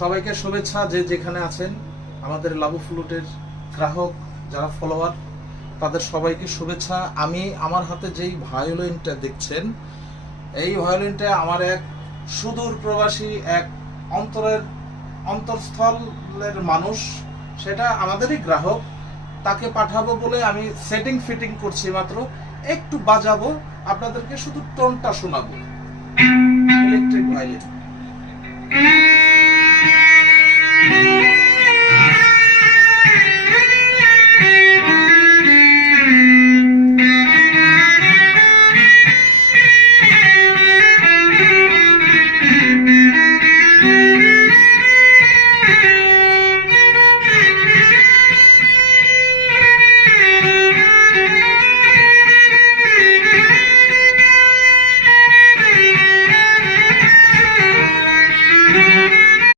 সবাইকে শুভেচ্ছা, যে যেখানে আছেন। আমাদের লাবু ফ্লুটের গ্রাহক যারা ফলোয়ার, তাদের সবাইকে শুভেচ্ছা। আমি আমার হাতে যেই ভায়োলিনটা দেখছেন, এই ভায়োলিনটা আমার এক সুদূর প্রবাসী, এক অন্তরস্থলের মানুষ, সেটা আমাদেরই গ্রাহক, তাকে পাঠাবো বলে আমি সেটিং ফিটিং করছি মাত্র। একটু বাজাবো, আপনাদেরকে শুধু টোনটা শোনাবো। Electric violin.